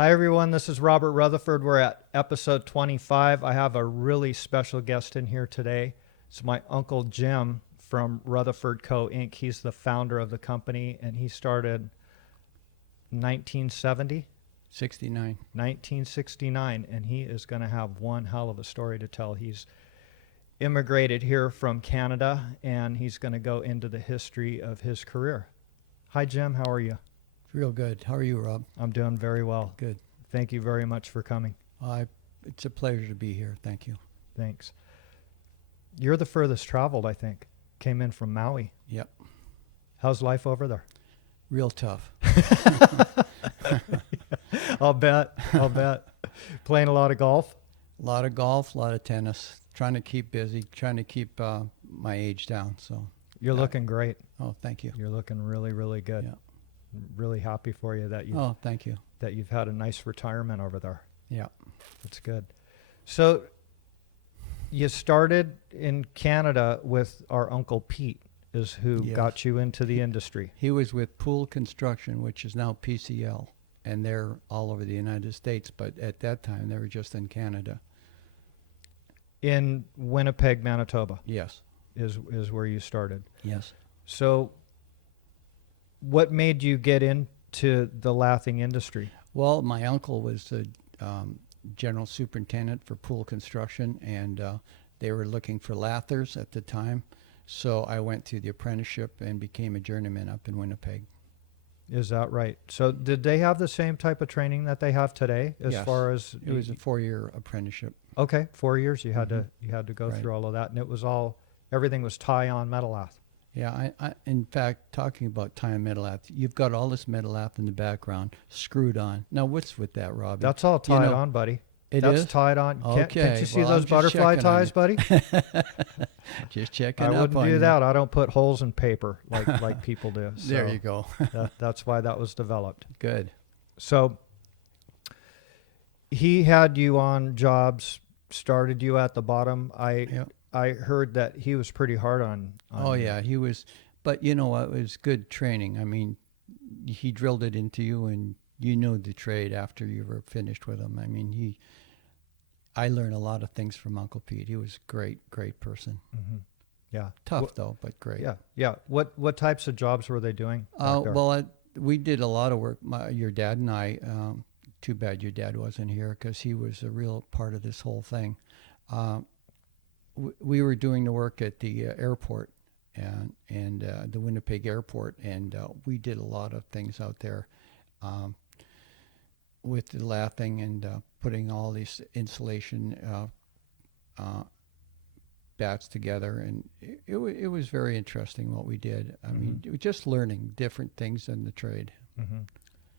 Hi, everyone. This is Robert Rutherford. We're at episode 25. I have a really special guest in here today. It's my Uncle Jim from Rutherford Co Inc. He's the founder of the company, and he started 1970, 1969, and he is going to have one hell of a story to tell. He's immigrated here from Canada, and he's going to go into the history of his career. Hi, Jim. How are you? Real good. How are you, Rob? I'm doing very well. Good. Thank you very much for coming. It's a pleasure to be here. Thank you. Thanks. You're the furthest traveled, I think. Came in from Maui. Yep. How's life over there? Real tough. I'll bet. Playing a lot of golf? A lot of golf, a lot of tennis. Trying to keep busy, trying to keep my age down. So You're looking great. Oh, thank you. You're looking really, really good. Yeah. Really happy for you that Oh, thank you. that you've had a nice retirement over there. Yeah. That's good. So you started in Canada with our Uncle Pete is who Yes. got you into the industry. He was with Pool Construction, which is now PCL, and they're all over the United States. But at that time, they were just in Canada. In Winnipeg, Manitoba Yes. is where you started. Yes. So what made you get into the lathing industry? Well, my uncle was the general superintendent for pool construction, and they were looking for lathers at the time. So I went through the apprenticeship and became a journeyman up in Winnipeg. Is that right? So did they have the same type of training that they have today as Yes. far as It was a 4-year apprenticeship. okay, 4 years you had Mhm. to go Right. through all of that, and it was all everything was tie on metal lath. Yeah, I in fact, talking about tie-on metal lath, you've got all this metal lath in the background screwed on. Now, what's with that, Robbie? That's all tied on, buddy. It That's is? tied on. Can't Okay, you see well, those I'm just butterfly checking on ties, you. buddy? Just checking I up wouldn't on do you. that. I don't put holes in paper like people do. So There you go. that's why that was developed. Good. So he had you on jobs, started you at the bottom. Yeah. I heard that he was pretty hard on Oh, you. yeah, he was. But you know what? It was good training. I mean, he drilled it into you, and you knew the trade after you were finished with him. I mean, I learned a lot of things from Uncle Pete. He was a great person. Mm-hmm. Yeah. Tough, though, but great. Yeah. What types of jobs were they doing back there? Well, we did a lot of work. Your dad and I. Too bad your dad wasn't here because he was a real part of this whole thing. We were doing the work at the airport and the Winnipeg airport, and we did a lot of things out there with the lathing and putting all these insulation bats together, and it was very interesting what we did. I mean, it was just learning different things in the trade. Mm-hmm.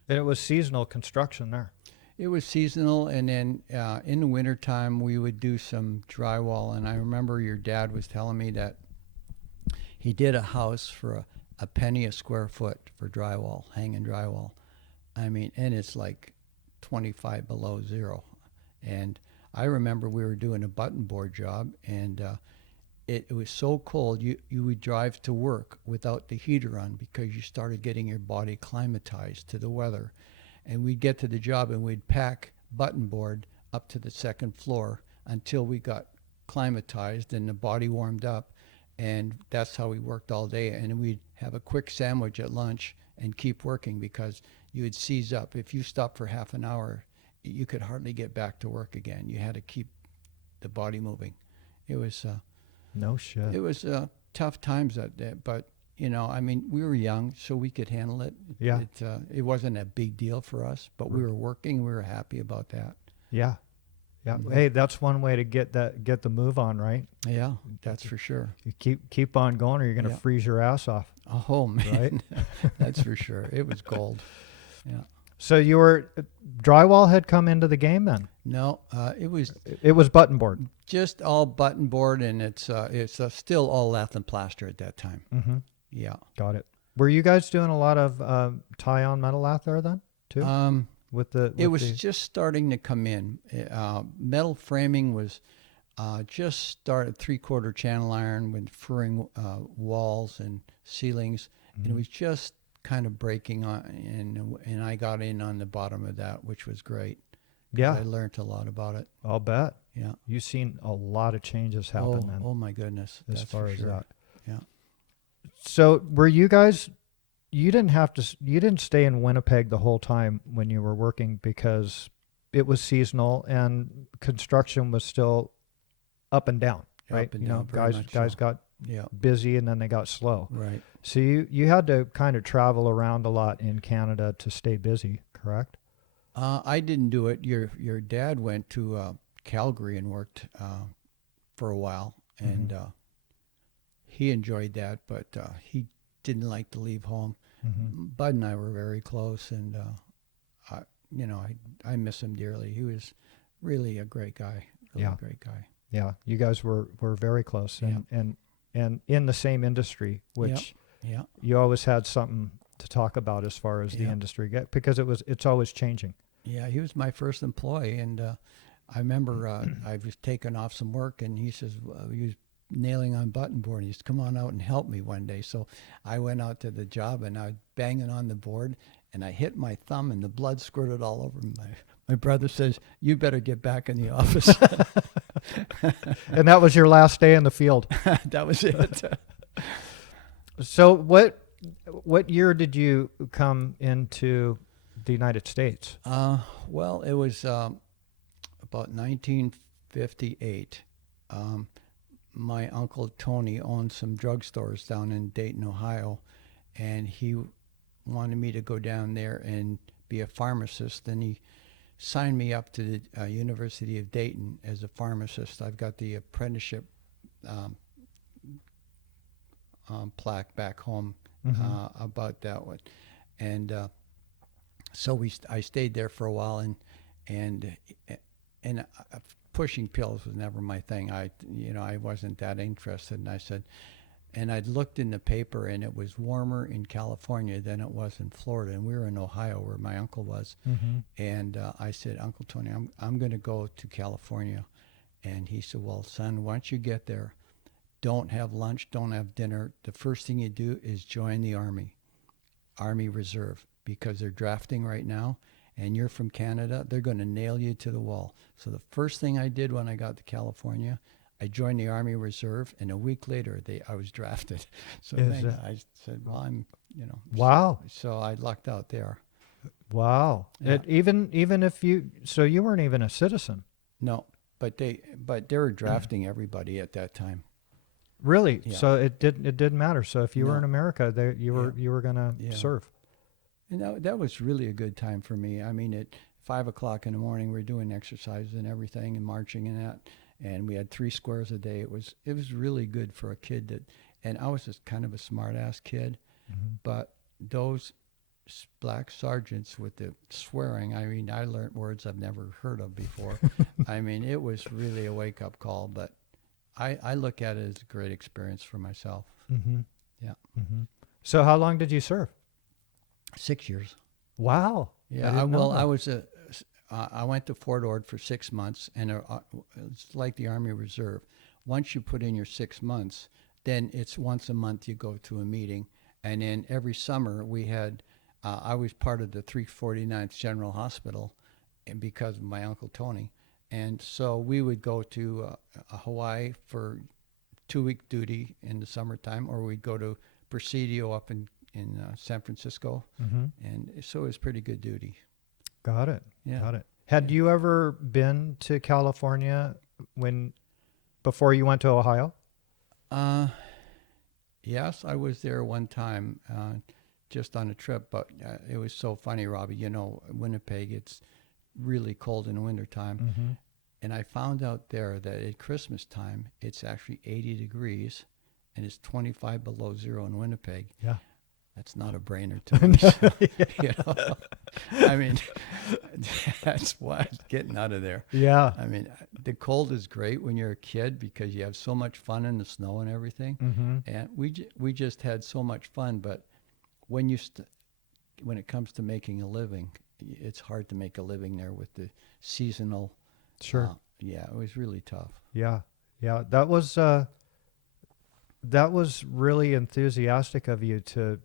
And it was seasonal construction there. It was seasonal, and then in the wintertime, we would do some drywall. And I remember your dad was telling me that he did a house for a penny a square foot for drywall, hanging drywall. I mean, and it's like 25 below zero. And I remember we were doing a button board job, and it was so cold, you would drive to work without the heater on because you started getting your body climatized to the weather. And we'd get to the job and we'd pack button board up to the second floor until we got climatized and the body warmed up. And that's how we worked all day. And we'd have a quick sandwich at lunch and keep working because you would seize up. If you stopped for half an hour, you could hardly get back to work again. You had to keep the body moving. It was No shit. it was tough times that day, but you know, I mean, we were young, so we could handle it. Yeah. It wasn't a big deal for us, but we were working. We were happy about that. Yeah. Mhm. Hey, that's one way to get the move on, right? Yeah, that's for sure. You keep on going, or you're going to Yeah. freeze your ass off. Oh man, Right? that's for sure. It was gold. Yeah. So you were drywall had come into the game then. No, it was It was button board. just all button board, and it's still all lath and plaster at that time. Mm-hmm. Yeah. Got it. Were you guys doing a lot of tie-on metal lath there then too? It was just starting to come in. Metal framing was just started 3/4 channel iron with furring walls and ceilings, and it was just kind of breaking on, and I got in on the bottom of that, which was great. 'Cause Yeah, I learned a lot about it. I'll bet. Yeah. You've seen a lot of changes happen then, Oh my goodness. as That's far for as sure. that. Yeah. So were you guys, you didn't have to, you didn't stay in Winnipeg the whole time when you were working because it was seasonal and construction was still up and down, right? Up and You down, know, very much guys so. got Yeah. busy and then they got slow. Right. So you had to kind of travel around a lot in Canada to stay busy, correct? I didn't do it. Your dad went to Calgary and worked for a while, and he enjoyed that, but he didn't like to leave home. Bud and I were very close, and I, you know, I miss him dearly. He was really a great guy. Really Yeah. great guy. Yeah, you guys were very close Yeah. and in the same industry, which Yeah. you always had something to talk about as far as the Yeah. industry because it's always changing. Yeah, he was my first employee, and I remember I was taking off some work, and he says he was nailing on button board. He said, "Come on out and help me one day." So I went out to the job, and I was banging on the board, and I hit my thumb, and the blood squirted all over me. My brother says, "You better get back in the office." And that was your last day in the field. That was it. So what year did you come into the United States? Well, it was about 1958. My uncle Tony owned some drugstores down in Dayton, Ohio, and he wanted me to go down there and be a pharmacist. And he signed me up to the University of Dayton as a pharmacist. I've got the apprenticeship plaque back home about that one, and so I stayed there for a while, and pushing pills was never my thing. I wasn't that interested, and I said, and I'd looked in the paper, and it was warmer in California than it was in Florida, and we were in Ohio where my uncle was, and I said, "Uncle Tony, I'm going to go to California," and he said, "Well, son, once you get there, don't have lunch, don't have dinner. The first thing you do is join the Army Reserve, because they're drafting right now, and you're from Canada, they're going to nail you to the wall." So the first thing I did when I got to California, I joined the Army Reserve, and a week later I was drafted. So then I said, "Well, Wow. So I lucked out there. Wow. Yeah. Even if so you weren't even a citizen. No, but they were drafting everybody at that time. Really? Yeah. So it didn't matter. So if you were No. in America, you were going to Yeah. serve. And that was really a good time for me. I mean, at 5 o'clock in the morning, we're doing exercises and everything and marching and that. And we had 3 squares a day. It was really good for a kid and I was just kind of a smart ass kid, but those black sergeants with the swearing, I mean, I learned words I've never heard of before. I mean, it was really a wake up call, but I look at it as a great experience for myself. Yeah. So how long did you serve? 6 years. Wow. Yeah. I went to Fort Ord for 6 months, and it's like the Army Reserve. Once you put in your 6 months, then it's once a month you go to a meeting, and then every summer we had. I was part of the 349th General Hospital, and because of my Uncle Tony, and so we would go to Hawaii for 2-week duty in the summertime, or we'd go to Presidio up in San Francisco, and so it was pretty good duty. Got it. Yeah. Got it. Had you ever been to California before you went to Ohio? Yes, I was there one time, just on a trip, but it was so funny, Robbie. You know, Winnipeg, it's really cold in the wintertime. And I found out there that at Christmas time, it's actually 80 degrees, and it's 25 below zero in Winnipeg. Yeah. That's not a brainer to me. So, you know, I mean, that's why I'm getting out of there. Yeah. I mean, the cold is great when you're a kid because you have so much fun in the snow and everything. And we just had so much fun. But when when it comes to making a living, it's hard to make a living there with the seasonal. Sure. Yeah, it was really tough. Yeah. Yeah. That was really enthusiastic of you to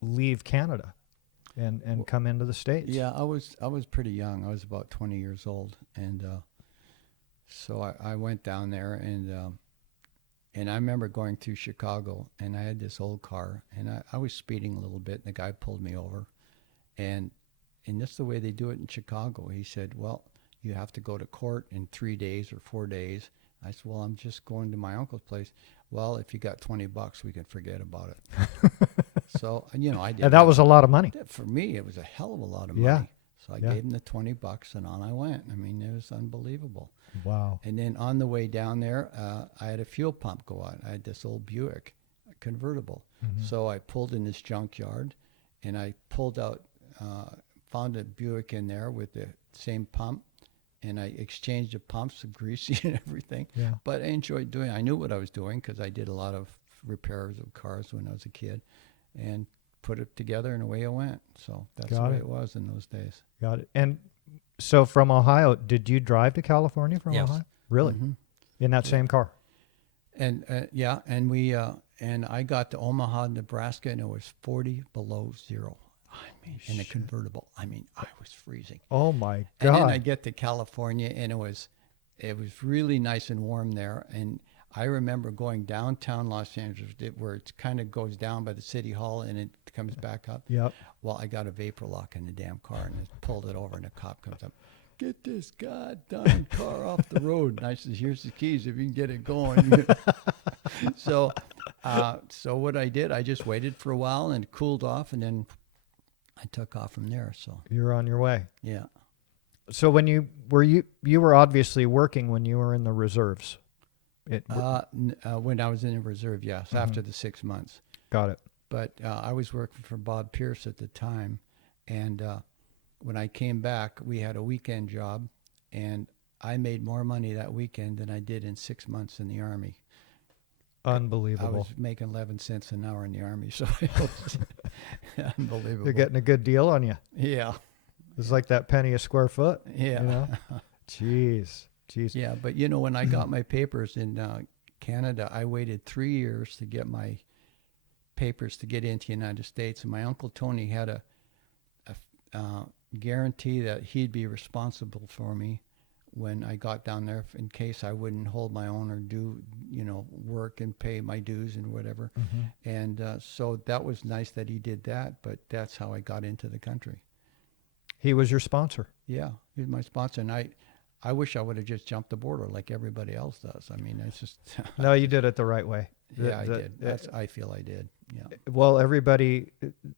leave Canada and come into the States? Yeah, I was pretty young. I was about 20 years old, and so I went down there, and I remember going through Chicago, and I had this old car, and I was speeding a little bit, and the guy pulled me over, and that's the way they do it in Chicago. He said, "Well, you have to go to court in 3 days or 4 days." I said, "Well, I'm just going to my uncle's place." "Well, if you got $20, we can forget about it." So, I did. And that was a lot of money. For me, it was a hell of a lot of Yeah. money. So I gave him the $20, and on I went. I mean, it was unbelievable. Wow. And then on the way down there, I had a fuel pump go out. I had this old Buick, a convertible. Mm-hmm. So I pulled in this junkyard, and I pulled out, found a Buick in there with the same pump, and I exchanged the pumps, greasy and everything. Yeah. But I enjoyed doing it. I knew what I was doing because I did a lot of repairs of cars when I was a kid, and put it together, and away I went. So that's the way it was in those days. Got it. And so from Ohio, did you drive to California from Yes. Ohio? Really? Mm-hmm. In that same car? And and we and I got to Omaha, Nebraska, and it was 40 below zero. I mean, in a convertible. I mean, I was freezing. Oh my And then God. I get to California, and it was really nice and warm there. And I remember going downtown Los Angeles, where it kind of goes down by the city hall and it comes back up. Yep. Well, I got a vapor lock in the damn car, and I pulled it over, and a cop comes up. "Get this goddamn car off the road." And I said, "Here's the keys if you can get it going." So what I did, I just waited for a while and it cooled off, and then I took off from there. So You're on your way. yeah. So when you were obviously working when you were in the reserves. When I was in the reserve, yes, after the 6 months. Got it. But I was working for Bob Pierce at the time, and when I came back, we had a weekend job, and I made more money that weekend than I did in 6 months in the Army. I Unbelievable. was making 11 cents an hour in the Army, so it was unbelievable. They're getting a good deal on you. Yeah, It's like that penny a square foot. yeah. You know? Jeez. Yeah, but when I got my papers in Canada, I waited 3 years to get my papers to get into the United States, and my Uncle Tony had a guarantee that he'd be responsible for me when I got down there in case I wouldn't hold my own or do work and pay my dues and whatever. Mm-hmm. And so that was nice that he did that, but that's how I got into the country. He was your sponsor. Yeah, he was my sponsor, and I wish I would have just jumped the border like everybody else does. I mean, it's just... No, you did it the right way. Yeah, I did. I feel I did. Yeah. Well, everybody,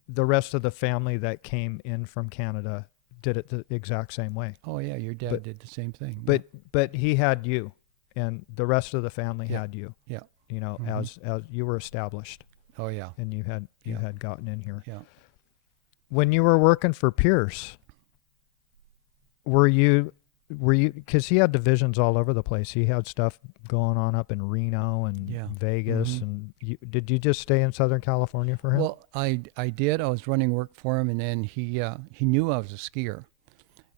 the rest of the family that came in from Canada did it the exact same way. Oh yeah, your dad did the same thing. But he had you, and the rest of the family Yeah. had you. Yeah. As you were established, Oh yeah. and you had gotten in here. Yeah. When you were working for Pierce, were you because he had divisions all over the place. He had stuff going on up in Reno and Yeah. Vegas. Mhm. And did you just stay in Southern California for him? Well, I did. I was running work for him, and then he knew I was a skier,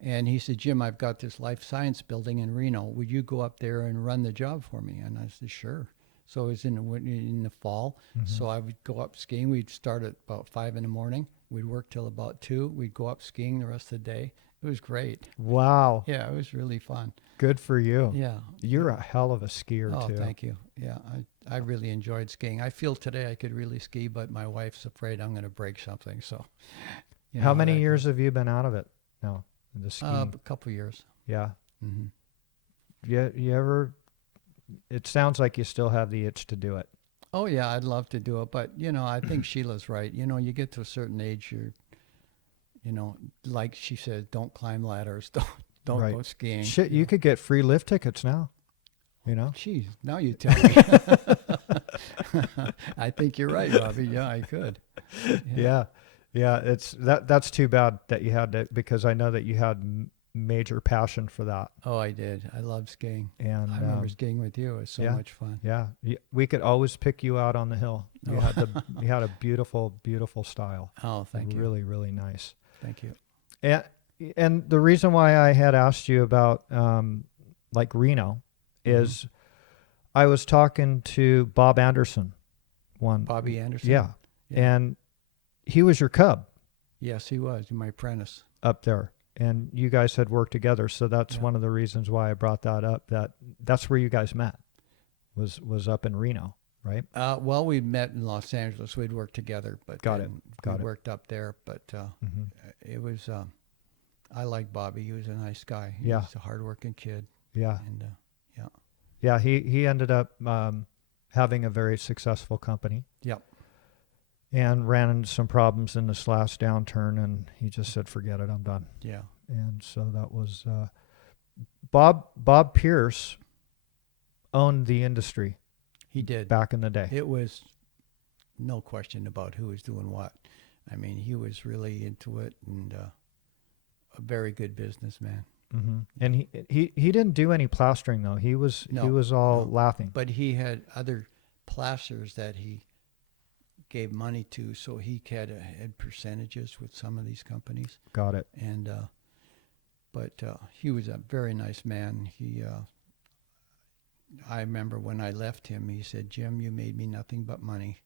and he said, "Jim, I've got this life science building in Reno. Would you go up there and run the job for me?" And I said, "Sure." So it was in the fall. Mhm. So I would go up skiing. We'd start at about 5 in the morning. We'd work till about 2. We'd go up skiing the rest of the day. It was great. Wow. Yeah, it was really fun. Good for you. Yeah. You're a hell of a skier, Oh, too. thank you. Yeah, I really enjoyed skiing. I feel today I could really ski, but my wife's afraid I'm going to break something. So, How many years have you been out of it now? The skiing? A couple years. Yeah. Hmm. You ever? It sounds like you still have the itch to do it. Oh yeah, I'd love to do it, but I think Sheila's right. You get to a certain age, like she said, don't climb ladders, don't Right. go skiing. Shit, you could get free lift tickets now. Jeez, now you tell me. I think you're right, Robbie. Yeah, I could. Yeah. It's that's too bad that you had to, because I know that you had major passion for that. Oh, I did. I love skiing. And I remember skiing with you. It was so yeah. much fun. yeah, we could always pick you out on the hill. You Oh. had you had a beautiful, beautiful style. Oh, thank you. Really, really nice. Thank you. And the reason why I had asked you about like Reno is I was talking to Bob Anderson Bobby Anderson. Yeah. And he was your cub Yes, he was my apprentice. up there, and you guys had worked together. So that's Yeah. one of the reasons why I brought that up. That's where you guys met, was up in Reno, right? Well, we met in Los Angeles. We'd worked together, but Got it. then Got we it. worked up there. But Hmm. it was. I like Bobby. He was a nice guy. He Yeah. was a hardworking kid, Yeah. and yeah, Yeah. He ended up having a very successful company yep, and ran into some problems in this last downturn, and he just said, "Forget it, I'm done." yeah. And so that was Bob Pierce owned the industry He did. back in the day. It was no question about who was doing what. I mean, he was really into it and a very good businessman. And he didn't do any plastering though. He was No, all no. lathing. But he had other plasters that he gave money to, so he had percentages with some of these companies. Got it. And but he was a very nice man. I remember when I left him, he said, "Jim, you made me nothing but money,"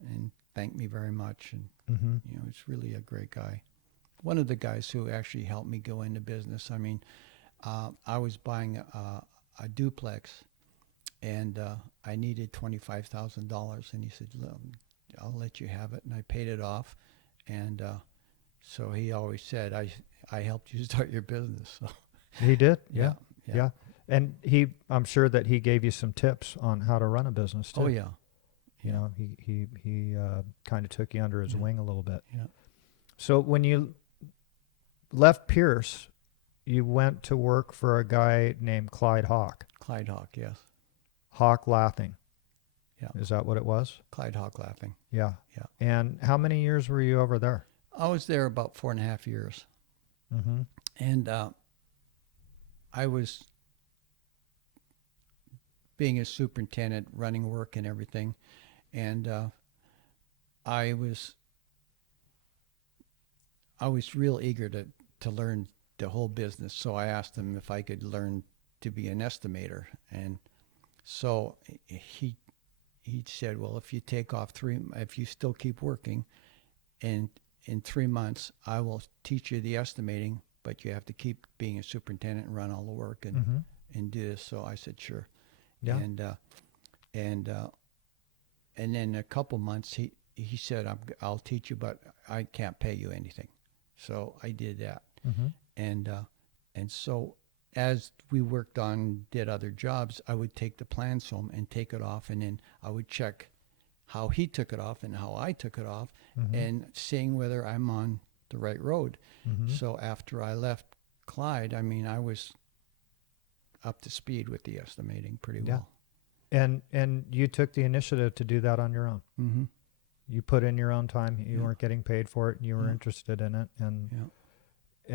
and thanked me very much. And he's really a great guy. One of the guys who actually helped me go into business. I mean, I was buying a duplex, and I needed $25,000, and he said, "Look, I'll let you have it," and I paid it off. And so he always said, I helped you start your business. So He did. yeah, Yeah. And I'm sure that he gave you some tips on how to run a business too. Oh yeah, You know, he kind of took you under his Yeah. wing a little bit. yeah. So when you left Pierce, you went to work for a guy named Clyde Hawk. Clyde Hawk, yes, Hawk Lathing. yeah. Is that what it was? Clyde Hawk laughing. Yeah. Yeah. And how many years were you over there? I was there about 4.5 years, Mm-hmm. and I was being a superintendent, running work and everything, and I was real eager to learn the whole business. So I asked him if I could learn to be an estimator, and so he said, "Well, if you take off if you still keep working, and in 3 months, I will teach you the estimating, but you have to keep being a superintendent and run all the work and Mm-hmm. and do this." So I said, "Sure." Yeah. And then a couple months, he said, "I'll teach you, but I can't pay you anything." So I did that, Mm-hmm. and so as we worked on did other jobs, I would take the plans home and take it off, and then I would check how he took it off and how I took it off, Mm-hmm. and seeing whether I'm on the right road. Mm-hmm. So after I left Clyde, I mean, I was up to speed with the estimating pretty Yeah. well. And you took the initiative to do that on your own. Mm-hmm. You put in your own time. You Yeah. weren't getting paid for it, and you were Yeah. interested in it. And Yeah.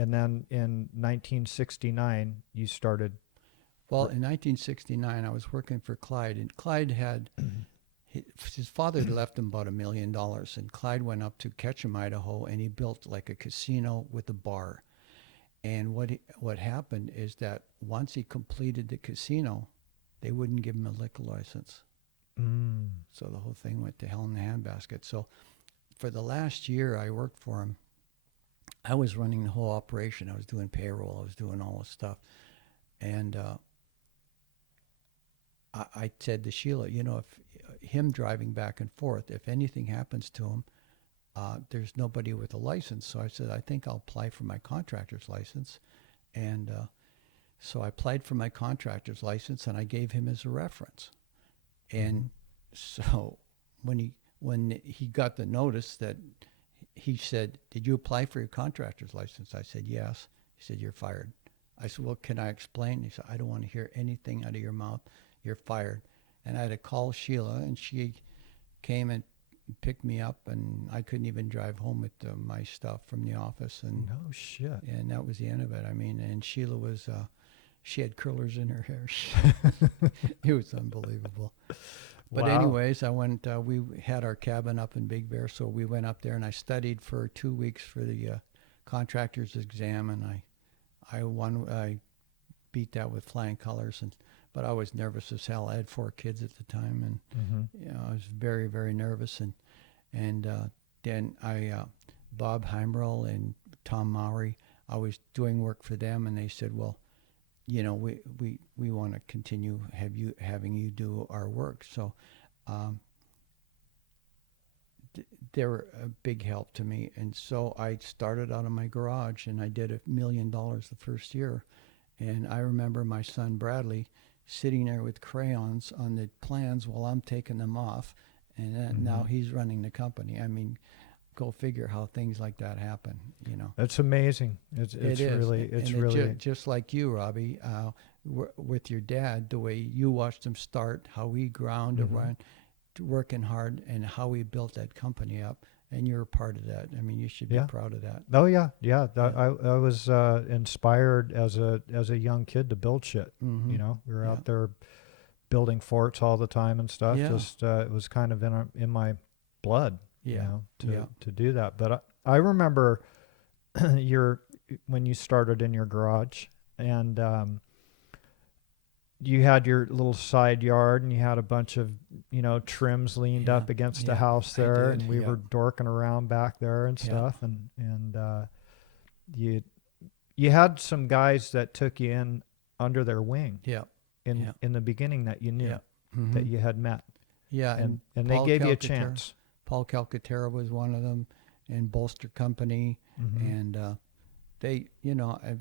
and then in 1969, you started. Well, in 1969, I was working for Clyde, and Clyde had his father had left him about $1 million, and Clyde went up to Ketchum, Idaho, and he built like a casino with a bar. And what happened is that once he completed the casino, they wouldn't give him a liquor license. Mm. So the whole thing went to hell in a handbasket. So for the last year I worked for him, I was running the whole operation. I was doing payroll. I was doing all this stuff. And I said to Sheila, if him driving back and forth, if anything happens to him, there's nobody with a license. So I said, I think I'll apply for my contractor's license. And so I applied for my contractor's license, and I gave him as a reference. And so when he got the notice, that he said, "Did you apply for your contractor's license?" I said, "Yes." He said, "You're fired." I said, "Well, can I explain?" He said, "I don't want to hear anything out of your mouth. You're fired." And I had to call Sheila, and she came and picked me up, and I couldn't even drive home with my stuff from the office. And No shit. and that was the end of it. I mean, and Sheila was, she had curlers in her hair. It was unbelievable. But Wow. anyways, I went, we had our cabin up in Big Bear, so we went up there, and I studied for 2 weeks for the contractor's exam, and I won. I beat that with flying colors, but I was nervous as hell. I had 4 kids at the time, and Mm-hmm. I was very, very nervous, and then Bob Heimerl and Tom Mowry, I was doing work for them, and they said, well, we want to continue having you do our work. So they were a big help to me. And so I started out of my garage, and I did $1 million the first year. And I remember my son Bradley sitting there with crayons on the plans while I'm taking them off. And now he's running the company. I mean, go figure how things like that happen, It's amazing. It's really, just like you, Robbie, with your dad, the way you watched him start, how he ground around, working hard, and how he built that company up, and you're a part of that. I mean, you should be proud of that. Oh yeah. I was inspired as a young kid to build shit. We were out there building forts all the time and stuff. Just it was kind of in my blood. To do that. But I remember when you started in your garage, and you had your little side yard, and you had a bunch of trims leaned up against the house there, and we were dorking around back there and stuff, and you had some guys that took you in under their wing in the beginning that you knew that you had met, and they gave you a chance. Paul Calcaterra was one of them, and Bolster Company, and they, as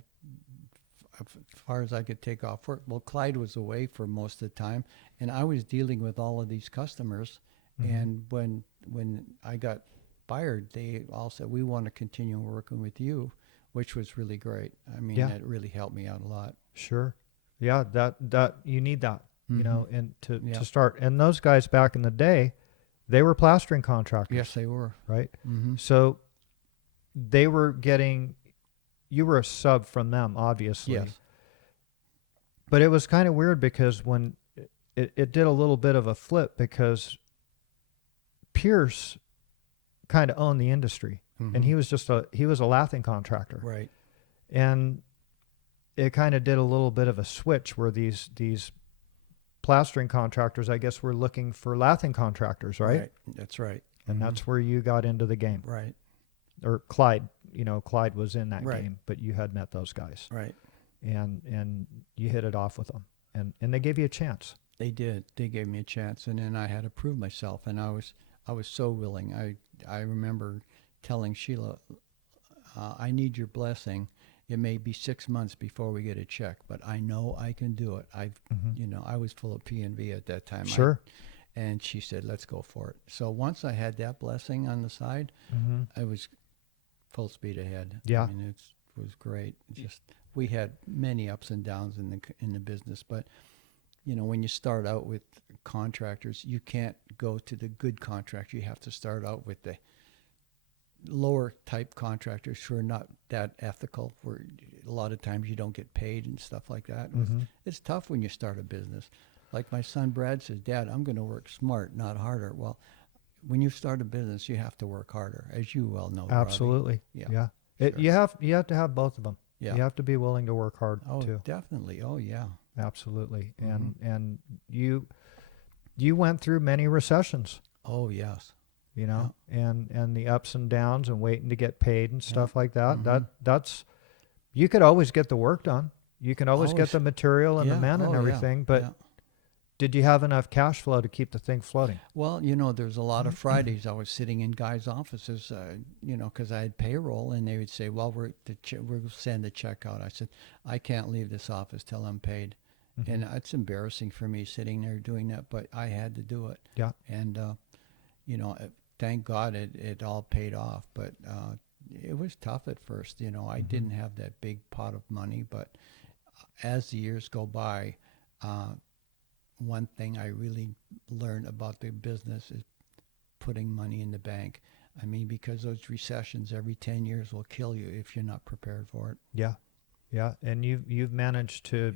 far as I could take off work. Well, Clyde was away for most of the time, and I was dealing with all of these customers. And when I got fired, they all said, we want to continue working with you, which was really great. I mean, that really helped me out a lot. Sure. Yeah, that you need that, and to start. And those guys back in the day, they were plastering contractors. Yes, they were. Right? So they were you were a sub from them, obviously. Yes. But it was kind of weird because when it did a little bit of a flip, because Pierce kind of owned the industry, and he was a lathing contractor. Right. And it kind of did a little bit of a switch where these plastering contractors, I guess, were looking for lathing contractors, right? That's right. And that's where you got into the game. Right. Or Clyde, Clyde was in that game, but you had met those guys. Right. And you hit it off with them. And they gave you a chance. They did. They gave me a chance, and then I had to prove myself, and I was so willing. I remember telling Sheila, I need your blessing. It may be 6 months before we get a check, but I know I can do it. I was full of P&V at that time. Sure. And she said, let's go for it. So once I had that blessing on the side, I was full speed ahead. Yeah. I mean, it was great. We had many ups and downs in the business, but when you start out with contractors, you can't go to the good contractor. You have to start out with the lower type contractors who are not that ethical, where a lot of times you don't get paid and stuff like that. It's tough when you start a business. Like my son Brad says, Dad, I'm going to work smart, not harder. Well, when you start a business, you have to work harder, as you well know. Absolutely. Robbie. Yeah. Sure. You have to have both of them. Yeah. You have to be willing to work hard Oh, too. definitely. Oh, yeah. Absolutely. And you went through many recessions. Oh, yes. And the ups and downs and waiting to get paid and stuff like that. That's you could always get the work done. You can always get the material and the men and everything, but did you have enough cash flow to keep the thing floating? Well, there's a lot of Fridays I was sitting in guys' offices, because I had payroll, and they would say, well, we'll send the check out. I said, I can't leave this office till I'm paid. And it's embarrassing for me sitting there doing that, but I had to do it. Yeah. And, thank God it all paid off, but it was tough at first. I didn't have that big pot of money, but as the years go by, one thing I really learned about the business is putting money in the bank. I mean, because those recessions every 10 years will kill you if you're not prepared for it. Yeah. Yeah. And you've managed to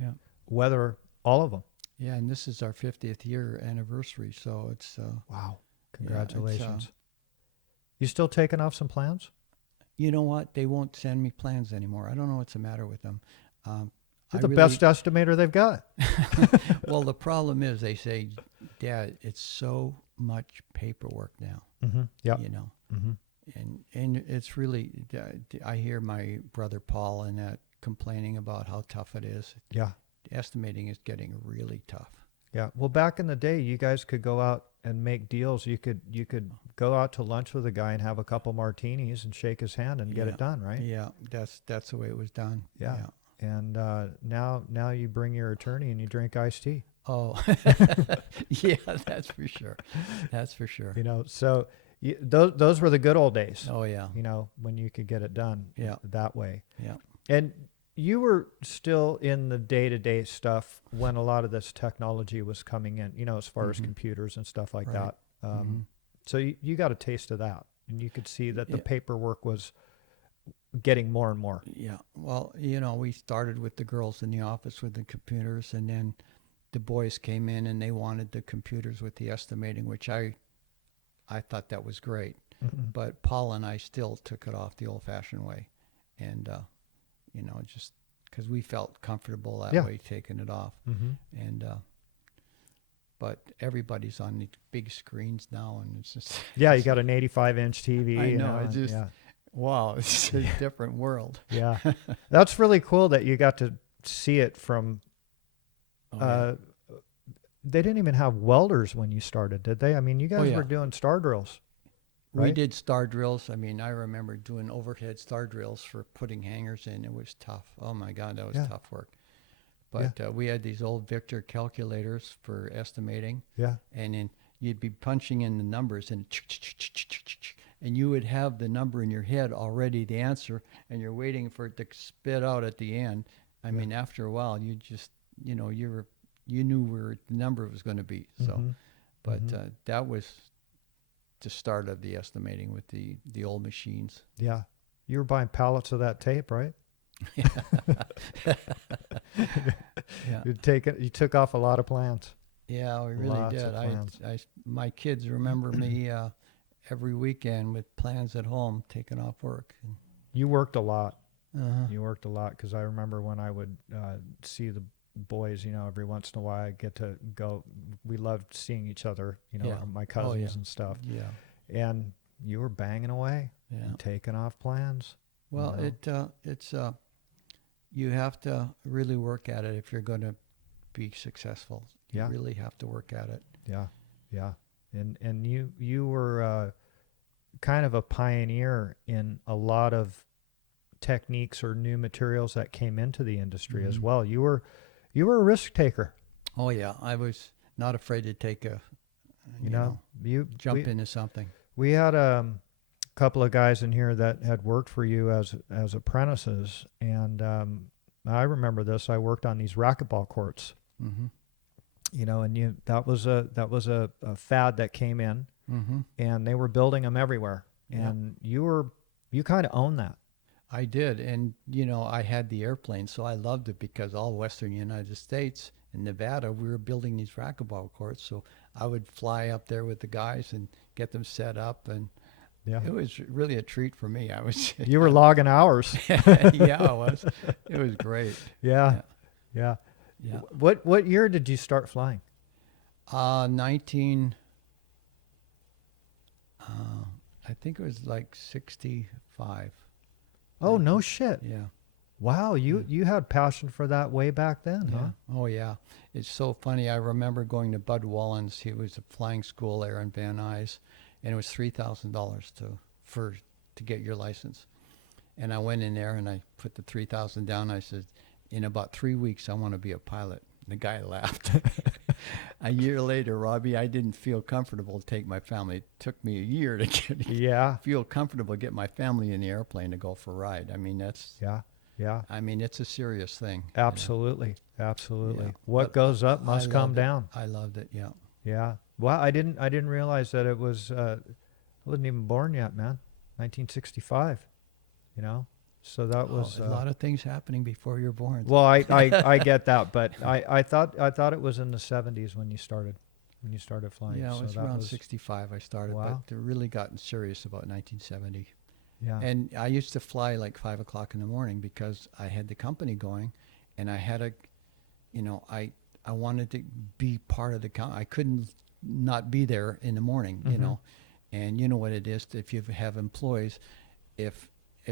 weather all of them. Yeah. And this is our 50th year anniversary. So it's, wow. Congratulations. You still taking off some plans? You know what? They won't send me plans anymore. I don't know what's the matter with them. You're the best estimator they've got. Well, the problem is they say, Dad, it's so much paperwork now. Yeah. And it's really, I hear my brother Paul and that complaining about how tough it is. Yeah. Estimating is getting really tough. Yeah. Well, back in the day, you guys could go out and make deals. You could go out to lunch with a guy and have a couple martinis and shake his hand and get it done, right? Yeah, that's the way it was done. Yeah. And now you bring your attorney and you drink iced tea. Oh, yeah, that's for sure. That's for sure. You know, so those were the good old days. Oh yeah. You know, when you could get it done. Yeah. That way. Yeah. And you were still in the day-to-day stuff when a lot of this technology was coming in, you know, as far as computers and stuff like Right. that. So you got a taste of that, and you could see that the paperwork was getting more and more. Yeah. Well, you know, we started with the girls in the office with the computers, and then the boys came in and they wanted the computers with the estimating, which I thought that was great. But Paul and I still took it off the old-fashioned way, and you know, just because we felt comfortable that way, taking it off. And but everybody's on the big screens now, and it's just Yeah, you got an 85-inch TV. I you know, it's and- just wow, it's a different world. yeah. That's really cool that you got to see it from. They didn't even have welders when you started, did they? I mean, you guys were doing star drills. We right? did star drills. I mean, I remember doing overhead star drills for putting hangers in. It was tough. Oh my God, that was tough work. But we had these old Victor calculators for estimating. Yeah. And then you'd be punching in the numbers and you would have the number in your head already, the answer, and you're waiting for it to spit out at the end. I mean, after a while, you just, you know, you knew where the number was going to be. So, but that was the start of the estimating with the old machines. Yeah. You were buying pallets of that tape, right? Yeah. You took off a lot of plans. Yeah, we really Lots did. of plans. My kids remember me every weekend with plans at home, taking off work. You worked a lot. Uh-huh. You worked a lot because I remember when I would see the boys, you know, every once in a while I get to go. We loved seeing each other, you know, my cousins and stuff. Yeah. And you were banging away, and taking off plans. Well, you know? it's you have to really work at it if you're going to be successful. You really have to work at it. Yeah, yeah. And you were kind of a pioneer in a lot of techniques or new materials that came into the industry as well. You were a risk taker. Oh yeah, I was not afraid to take jump into something. We had a couple of guys in here that had worked for you as apprentices, and I remember this. I worked on these racquetball courts. You know, and that was a fad that came in, and they were building them everywhere. And you kind of owned that. I did, and you know, I had the airplane, so I loved it because all Western United States and Nevada, we were building these racquetball courts. So I would fly up there with the guys and get them set up, and it was really a treat for me. You were logging hours. Yeah, it was. It was great. Yeah. What year did you start flying? I think it was like 65. Oh, no shit. Yeah. Wow, you had passion for that way back then, huh? Oh yeah. It's so funny. I remember going to Bud Wallen's. He was a flying school there in Van Nuys, and it was $3,000 to get your license. And I went in there and I put the $3,000 down. I said, in about 3 weeks, I want to be a pilot. The guy laughed. A year later, Robbie, I didn't feel comfortable to take my family. It took me a year to feel comfortable to get my family in the airplane to go for a ride. I mean, that's I mean, it's a serious thing. Absolutely, absolutely. Yeah. What goes up must come down. I loved it. Yeah. Yeah. Well, I didn't realize that it was. I wasn't even born yet, man. 1965. You know. So that was a lot of things happening before you're born. Well, I get that, but I thought it was in the 70s when you started flying. Yeah, it so was around 65 I started, Wow. but really gotten serious about 1970. Yeah. And I used to fly like 5 o'clock in the morning because I had the company going, and I had I wanted to be part of the company. I couldn't not be there in the morning, you know. And you know what it is, if you have employees, if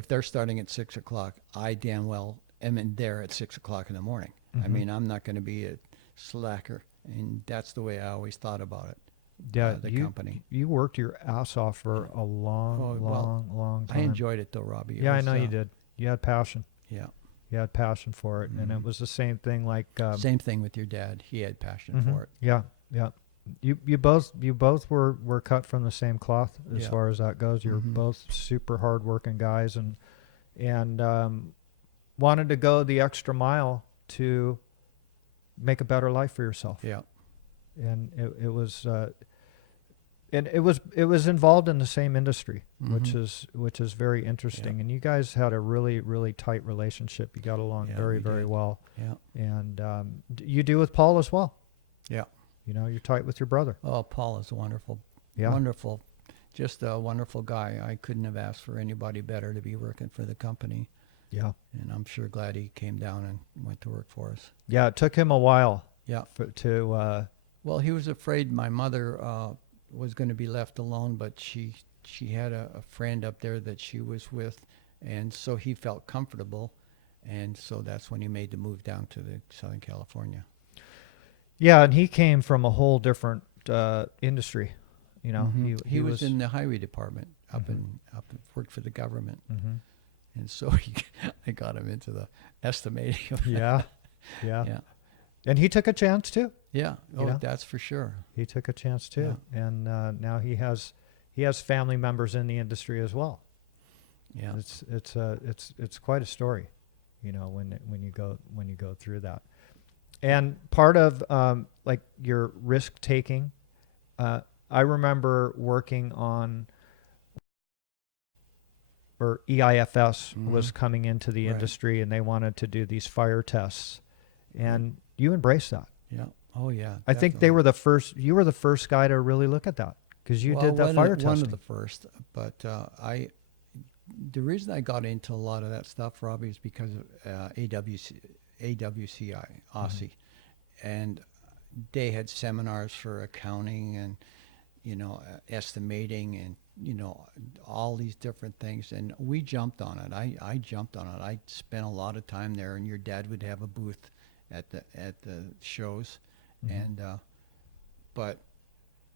they're starting at 6 o'clock, I damn well am in there at 6 o'clock in the morning. I mean, I'm not going to be a slacker. And that's the way I always thought about it. Yeah, The company. you worked your ass off for a long, Oh, well, long I time. enjoyed it though, Robbie. It Yeah, I was, know you did. You had passion. Yeah. You had passion for it, and it was the same thing. Like Same thing with your dad. He had passion mhm. for it. Yeah, yeah. You both were cut from the same cloth as Yeah. far as that goes. You're Mhm. both super hardworking guys, and wanted to go the extra mile to make a better life for yourself. Yeah. And it was and it was involved in the same industry, Mhm. which is very interesting. Yeah. And you guys had a really tight relationship. You got along Yeah, very we very did. well, Yeah. and you do with Paul as well. Yeah. You know, you're tight with your brother. Oh, Paul is wonderful. Yeah. Wonderful. Just a wonderful guy. I couldn't have asked for anybody better to be working for the company. Yeah. And I'm sure glad he came down and went to work for us. Yeah. It took him a while Yeah. to. Well, he was afraid my mother was going to be left alone, but she had a friend up there that she was with, and so he felt comfortable, and so that's when he made the move down to the Southern California. Yeah, and he came from a whole different industry. You know, Mhm. He was in the highway department up worked for the government, Mhm. and so I got him into the estimating. Of Yeah. Yeah. yeah, And he took a chance too. yeah. You Oh, know? that's for sure. He took a chance too, and now he has family members in the industry as well. Yeah. It's quite a story, you know, when you go through that. And part of like your risk taking, I remember working on, or EIFS was Mhm. coming into the Right. industry, and they wanted to do these fire tests, and you embraced that. Yeah. Oh, yeah. I think Definitely. you were the first guy to really look at that because you Well, did that one fire of the, one testing. of the first, but the reason I got into a lot of that stuff, Robbie, is because of AWCI, Aussie, and they had seminars for accounting and estimating and all these different things, and we jumped on it. I jumped on it. I spent a lot of time there, and your dad would have a booth at the shows, and but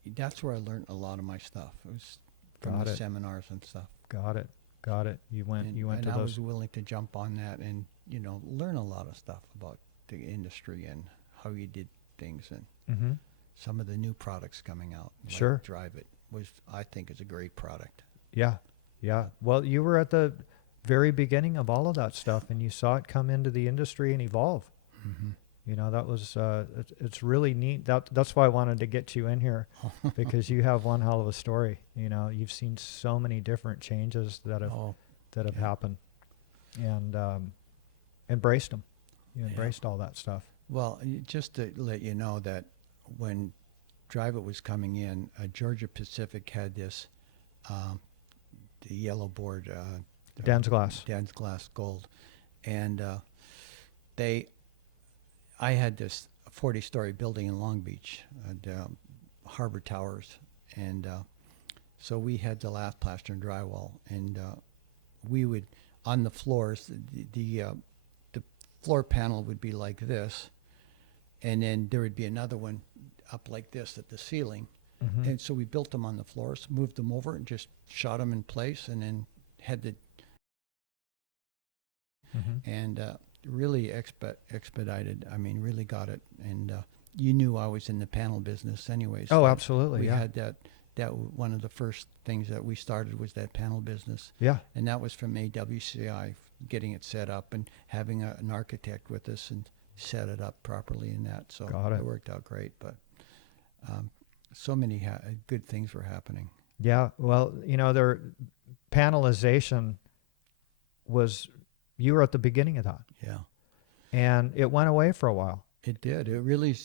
that's where I learned a lot of my stuff. It was from Got the it. seminars and stuff. Got it. Got it. You went And to I those. was willing to jump on that and learn a lot of stuff about the industry and how you did things and Mm-hmm. some of the new products coming out. Like Sure. Drive It was, I think, is a great product. Yeah. Yeah. Well, you were at the very beginning of all of that stuff, and you saw it come into the industry and evolve. Mm-hmm. You know, that was it's really neat. That's why I wanted to get you in here, because you have one hell of a story. You know, you've seen so many different changes that have Oh, yeah. happened, and embraced them. You Yeah. embraced all that stuff. Well, just to let you know that when Drive It was coming in, Georgia Pacific had this, the yellow board, Dan's glass. Dan's Glass Gold, and I had this 40-story building in Long Beach, Harbor Towers, and so we had the lath, plaster, and drywall, and we would on the floors, the floor panel would be like this, and then there would be another one up like this at the ceiling, Mm-hmm. and so we built them on the floors, moved them over, and just shot them in place, and then had the Mm-hmm. and really expedited. I mean, really got it. And you knew I was in the panel business, anyways. Oh, that absolutely. We Yeah. had one of the first things that we started was that panel business, Yeah. and that was from AWCI, getting it set up and having an architect with us and set it up properly in that. So Got it. worked out great. But so many good things were happening. Yeah. Well, you know, their panelization was, you were at the beginning of that, Yeah. and it went away for a while. It did. It really.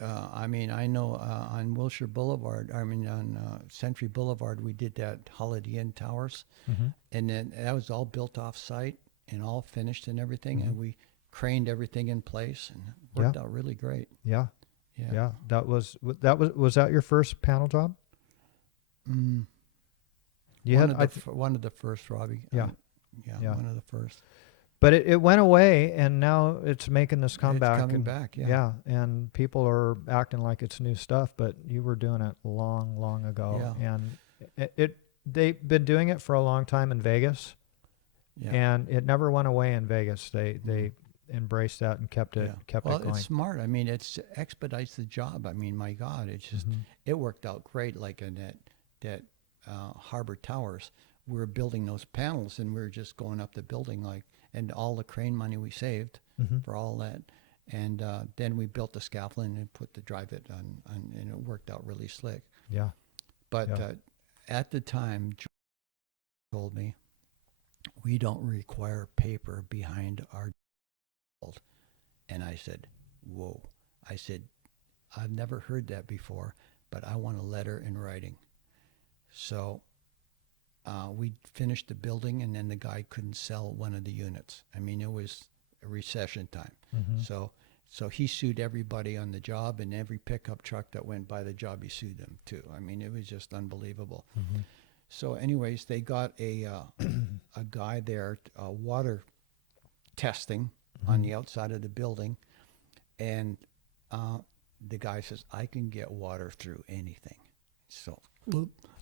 I mean, I know on Wilshire Boulevard. I mean, on Century Boulevard, we did that Holiday Inn Towers, Mm-hmm. and then that was all built off site and all finished and everything. Mhm. And we craned everything in place and it worked out really great. Yeah. Yeah. Yeah. Was that your first panel job? Mm, You one had, of the one of the first, Robbie. yeah, yeah. One of the first. But it went away, and now it's making this comeback. It's coming and, back, yeah. and people are acting like it's new stuff, but you were doing it long, long ago. Yeah. And they've been doing it for a long time in Vegas, Yeah. and it never went away in Vegas. They embraced that and kept it Well, it going. it's smart. I mean, it expedites the job. I mean, my God, it's just it worked out great. Like in that Harbor Towers, we were building those panels, and we were just going up the building and all the crane money we saved for all that, and then we built the scaffolding and put the drive it on, and it worked out really slick. Yeah. But Yeah. at the time, George told me we don't require paper behind our build. And I said, whoa. I said, I've never heard that before, but I want a letter in writing. So we finished the building, and then the guy couldn't sell one of the units. I mean, it was a recession time. So he sued everybody on the job, and every pickup truck that went by the job, he sued them too. I mean, it was just unbelievable. So anyways, they got a guy there, water testing on the outside of the building, and the guy says, I can get water through anything. So,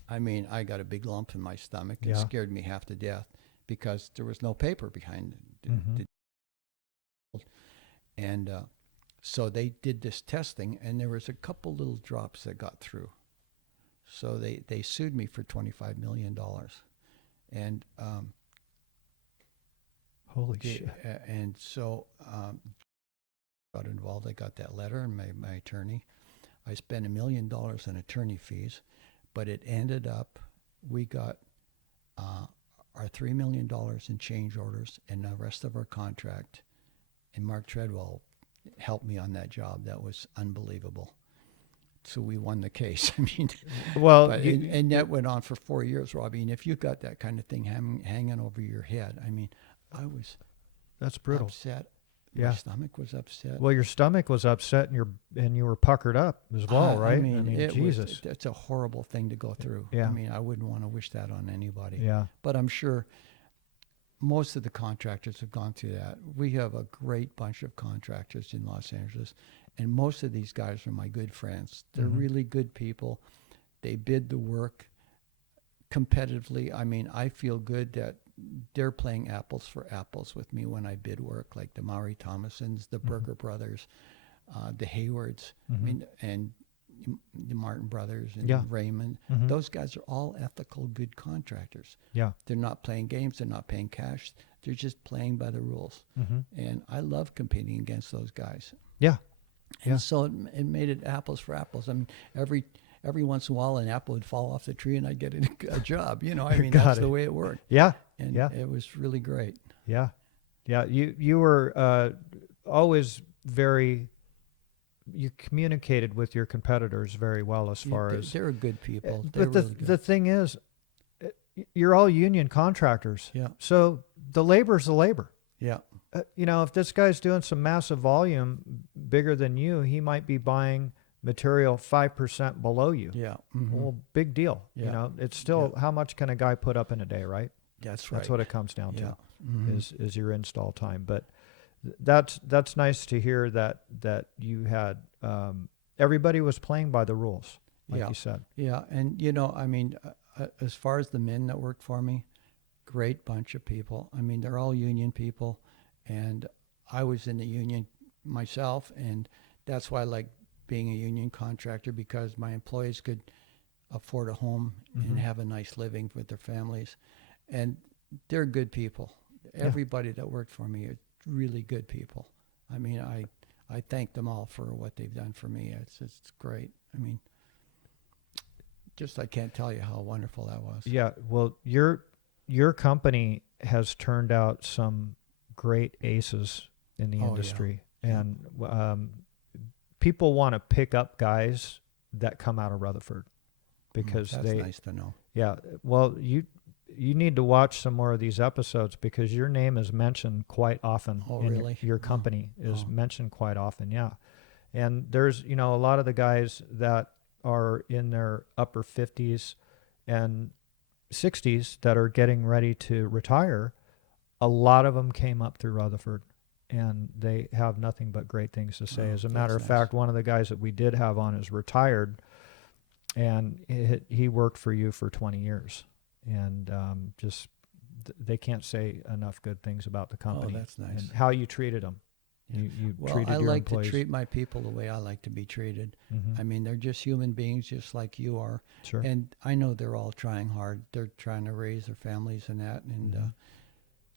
I mean, I got a big lump in my stomach. It scared me half to death because there was no paper behind the and so they did this testing, and there was a couple little drops that got through. So they sued me for $25 million. And Holy shit. And so got involved. I got that letter, and my attorney. I spent $1 million in attorney fees, but it ended up we got our $3 million in change orders and the rest of our contract. And Mark Treadwell helped me on that job. That was unbelievable. So we won the case. I mean, well, and that went on for 4 years, Robbie. And if you got that kind of thing hanging over your head, I mean, I was that's brutal. Upset. Yeah. My stomach was upset. Well, your stomach was upset, and you were puckered up as well, right? I mean, Jesus. It's a horrible thing to go through. Yeah. I mean, I wouldn't want to wish that on anybody. Yeah. But I'm sure most of the contractors have gone through that. We have a great bunch of contractors in Los Angeles, and most of these guys are my good friends. They're really good people. They bid the work competitively. I mean, I feel good that they're playing apples for apples with me when I bid work, like the Maury Thomasons, the Berger brothers, the Haywards, I mean, and the Martin brothers and Raymond. Those guys are all ethical, good contractors. Yeah. They're not playing games. They're not paying cash. They're just playing by the rules. And I love competing against those guys. Yeah. And so it made it apples for apples. I mean, every once in a while, an apple would fall off the tree, and I'd get a job. You know, I mean, that's the way it worked. Yeah. And it was really great. Yeah. Yeah. You were always you communicated with your competitors very well as far as. They're good people. But the thing is, you're all union contractors. Yeah. So the labor's the labor. Yeah. You know, if this guy's doing some massive volume bigger than you, he might be buying material 5% below you. Yeah. Well, big deal. Yeah. You know, it's still how much can a guy put up in a day, right? That's right. That's what it comes down to Yeah. is your install time. But that's nice to hear that you had everybody was playing by the rules, like you said. Yeah. And, you know, I mean, as far as the men that worked for me, great bunch of people. I mean, they're all union people. And I was in the union myself, and that's why I like being a union contractor, because my employees could afford a home and have a nice living with their families. And they're good people. Everybody that worked for me are really good people. I mean, I thank them all for what they've done for me. It's great. I mean, just I can't tell you how wonderful that was. Yeah. Well, your company has turned out some great aces in the industry, and people want to pick up guys that come out of Rutherford because that's nice to know. Yeah. Well, you need to watch some more of these episodes because your name is mentioned quite often. Oh, really? Your company is mentioned quite often. Yeah. And there's, a lot of the guys that are in their upper 50s, and 60s that are getting ready to retire, a lot of them came up through Rutherford, and they have nothing but great things to say. Oh, As a matter of that's fact, nice. one of the guys that we did have on is retired, and he worked for you for 20 years, and they can't say enough good things about the company. that's nice. And how you treated them. Yeah. You Well, treated I your like to employees. treat my people the way I like to be treated. Mm-hmm. I mean, they're just human beings, just like you are. Sure. And I know they're all trying hard. They're trying to raise their families and that. And Mhm.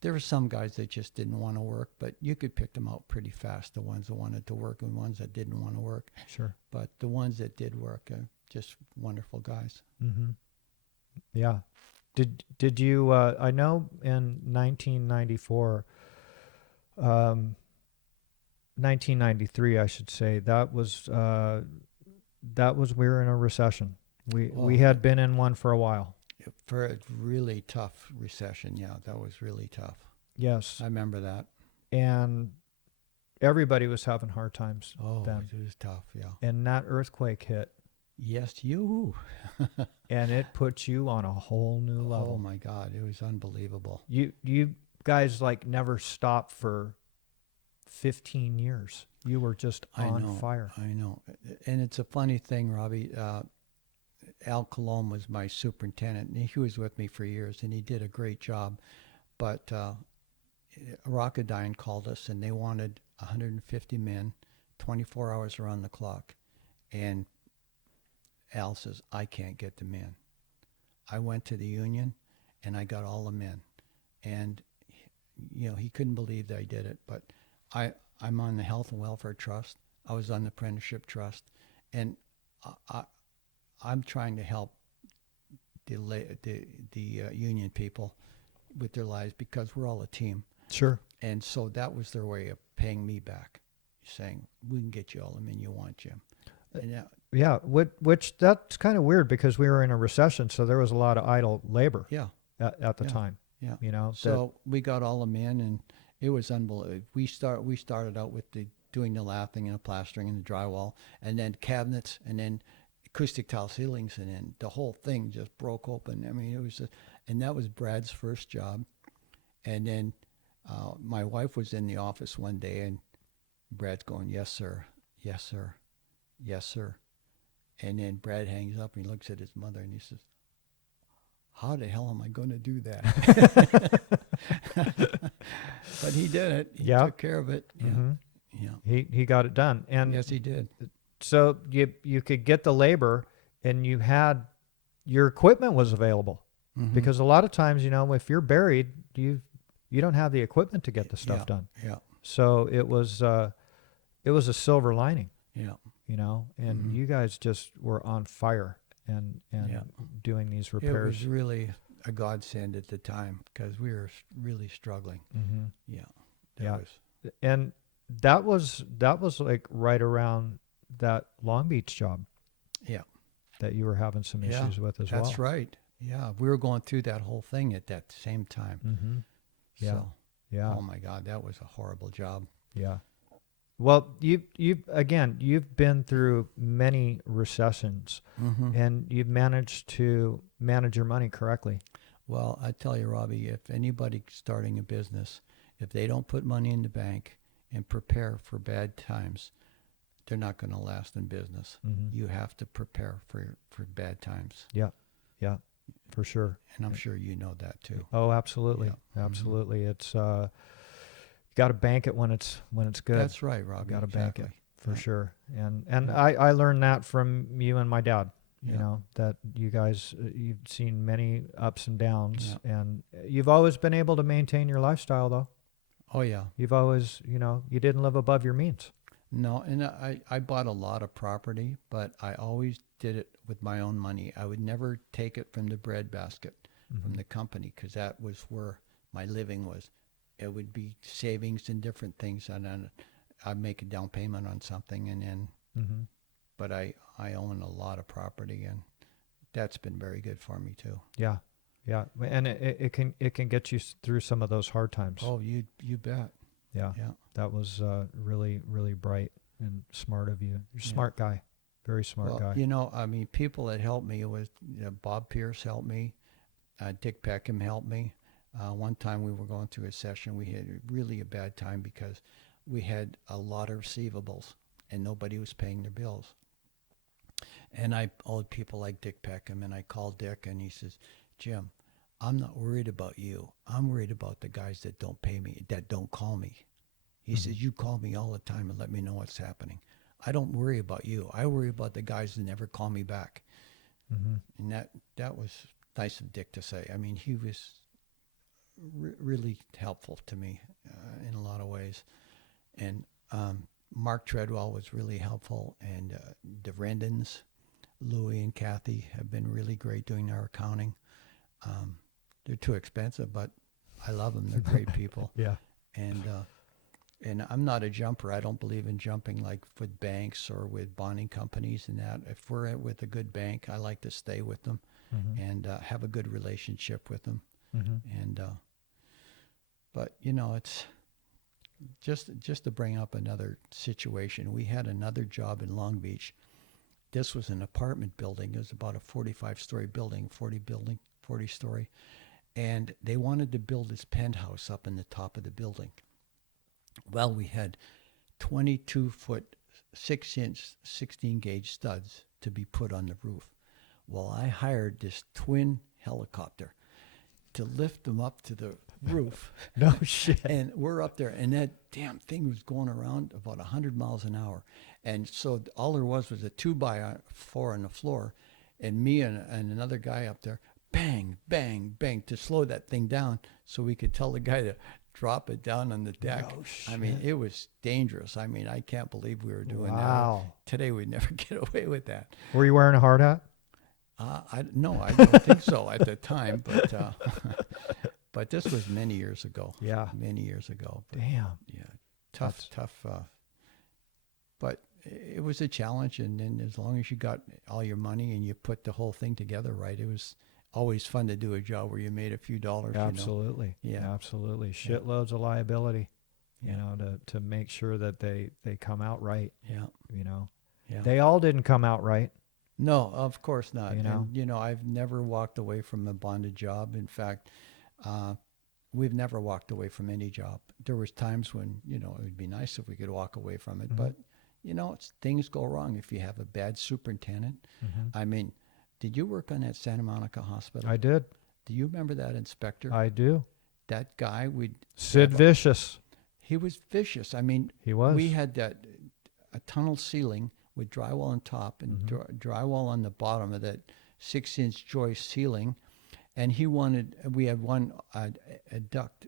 there were some guys that just didn't want to work, but you could pick them out pretty fast. The ones that wanted to work and the ones that didn't want to work. Sure. But the ones that did work are just wonderful guys. Mm-hmm. Yeah. Did you? I know in 1994, 1993, I should say, that was we were in a recession. We Oh, had been in one for a while. for a really tough recession. Yeah, that was really tough. Yes, I remember that. and everybody was having hard times Oh, then. it was tough. Yeah. And that earthquake hit, Yes, you. and it put you on a whole new level. Oh my God, it was unbelievable. You guys like never stopped for 15 years. You were just on fire. I know. And it's a funny thing, Robbie. Al Colomb was my superintendent, and he was with me for years, and he did a great job. But Rocketdyne called us, and they wanted 150 men, 24 hours around the clock. And Al says, I can't get the men. I went to the union, and I got all the men. And, he couldn't believe that I did it. But I'm on the Health and Welfare Trust. I was on the Apprenticeship Trust. And I'm trying to help the union people with their lives because we're all a team. Sure. And so that was their way of paying me back, saying, we can get you all the men you want, Jim. And Yeah, which that's kind of weird because we were in a recession, so there was a lot of idle labor yeah, at the Yeah. time. yeah. That, So we got all the men, and it was unbelievable. We started out with doing the lathing and the plastering and the drywall, and then cabinets, and then acoustic tile ceilings, and then the whole thing just broke open. I mean, it was, and that was Brad's first job. And then my wife was in the office one day, and Brad's going, yes, sir, yes, sir, yes, sir. And then Brad hangs up and he looks at his mother and he says, how the hell am I going to do that? But he did it. He took care of it. Yeah. Mm-hmm. Yeah. He got it done. And Yes, he did. so you could get the labor, and you had your equipment was available. Mhm. Because a lot of times, if you're buried, you don't have the equipment to get the stuff Yeah. done. Yeah. So it was a silver lining, Yeah. and Mhm. you guys just were on fire and Yeah. doing these It repairs. was really a godsend at the time because we were really struggling. Mm-hmm. Yeah. Yeah. Was. And that was like right around that Long Beach job. Yeah. That you were having some Yeah, issues with as well. That's right. Yeah. We were going through that whole thing at that same time. Mm-hmm. Yeah. So, Yeah. oh my God, that was a horrible job. Yeah. Well, you've been through many recessions, Mm-hmm. and you've managed to manage your money correctly. Well, I tell you, Robbie, if anybody starting a business, if they don't put money in the bank and prepare for bad times, they're not going to last in business. Mm-hmm. You have to prepare for bad times. Yeah, for sure. And I'm sure you know that too. Oh, absolutely, Yeah. absolutely. It's you got to bank it when it's good. That's right, Robbie. Got to bank it for Yeah. sure. And I learned that from you and my dad. Yeah. That you guys you've seen many ups and downs, Yeah. and you've always been able to maintain your lifestyle though. Oh, yeah. You've always, you didn't live above your means. No, and I bought a lot of property, but I always did it with my own money. I would never take it from the bread basket from the company because that was where my living was. It would be savings and different things, and then I'd make a down payment on something, and then, Mm-hmm. but I own a lot of property, and that's been very good for me too. Yeah, and it can get you through some of those hard times. Oh, you bet. Yeah, Yeah. that was really really bright and smart of you. You're a smart guy, very smart Well, guy. I mean, people that helped me was Bob Pierce helped me. Dick Peckham helped me. One time we were going through a session. We had really a bad time because we had a lot of receivables and nobody was paying their bills. And I owed people like Dick Peckham, and I called Dick, and he says, Jim, I'm not worried about you. I'm worried about the guys that don't pay me, that don't call me. He says, you call me all the time and let me know what's happening. I don't worry about you. I worry about the guys that never call me back. And that was nice of Dick to say. I mean, he was really helpful to me in a lot of ways. And Mark Treadwell was really helpful, and the Rendons, Louie and Kathy, have been really great doing our accounting. They're too expensive, but I love them. They're great people. Yeah. And I'm not a jumper. I don't believe in jumping like with banks or with bonding companies and that. If we're with a good bank, I like to stay with them and have a good relationship with them. And but you know, it's just to bring up another situation. We had another job in Long Beach. This was an apartment building. It was about a 45-story building, 40-story. And they wanted to build this penthouse up in the top of the building. Well, we had 22-foot, 6-inch, 16-gauge studs to be put on the roof. Well, I hired this twin helicopter to lift them up to the roof. No shit. And we're up there, and that damn thing was going around about 100 miles an hour. And so all there was a 2x4 on the floor, and me and another guy up there, bang, bang, bang, to slow that thing down so we could tell the guy to drop it down on the deck. No shit. I mean, it was dangerous. I mean, I can't believe we were doing Wow. that. Today we'd never get away with that. Were you wearing a hard hat? No, I don't think so at the time, but but this was many years ago. Yeah. Many years ago. But, Damn. yeah, tough. But it was a challenge, and then as long as you got all your money and you put the whole thing together right, it was always fun to do a job where you made a few dollars. Absolutely. You know? Yeah. Absolutely. Shitloads of liability, you Yeah. know, to make sure that they come out right, Yeah. you know. Yeah. They all didn't come out right. No, of course not. You know? And, you know, I've never walked away from a bonded job. In fact, we've never walked away from any job. There was times when, you know, it would be nice if we could walk away from it, but, you know, things go wrong if you have a bad superintendent. I mean, did you work on that Santa Monica hospital? I did. Do you remember that inspector? I do. That guy, Sid Vicious. he was vicious. I mean, He was. we had a tunnel ceiling with drywall on top and drywall on the bottom of that 6-inch joist ceiling. And we had one, a duct,